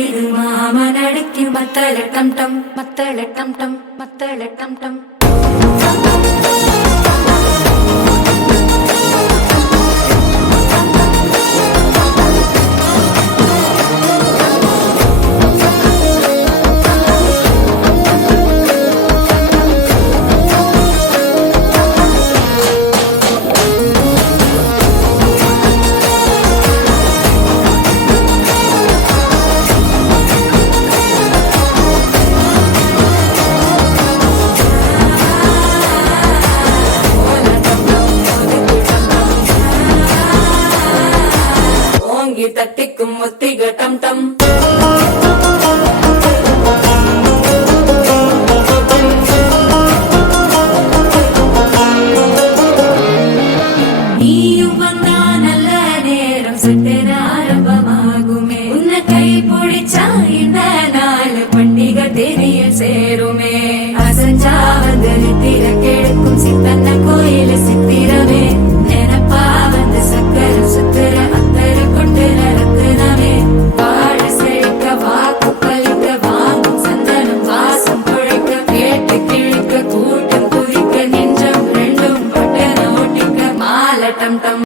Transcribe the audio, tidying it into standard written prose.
அடிக்குது மாமன் அடிக்கு மத்தள டம் டம் மத்தள டம் டம் மத்தள டம் டம். தட்டிக்கும் முத்திக டம் டம். நீயும் வந்தா நல்ல நேரம் சட்டென ஆரம்பமாகுமே. உன்னை கை பிடிச்சா இந்த நாள் பண்டிகை தெரிய சேருமே. அசஞ்சா வந்து நித்திர கெடுக்கும் சித்தன்ன கோயில சித்திரமே. நினப்பா வந்து சக்கர சுத்திர அத்தர கொண்டு நடத்துனவே. வாழ செழிக்க வாக்கு பலிக்க வாங்கும் சந்தனம் வாசம் குழைக்க கேட்டு கிழிக்க கூட்டம் குதிக்க நெஞ்சம் ரெண்டும் பட்டன ஒட்டிக்க மால டம் டம்.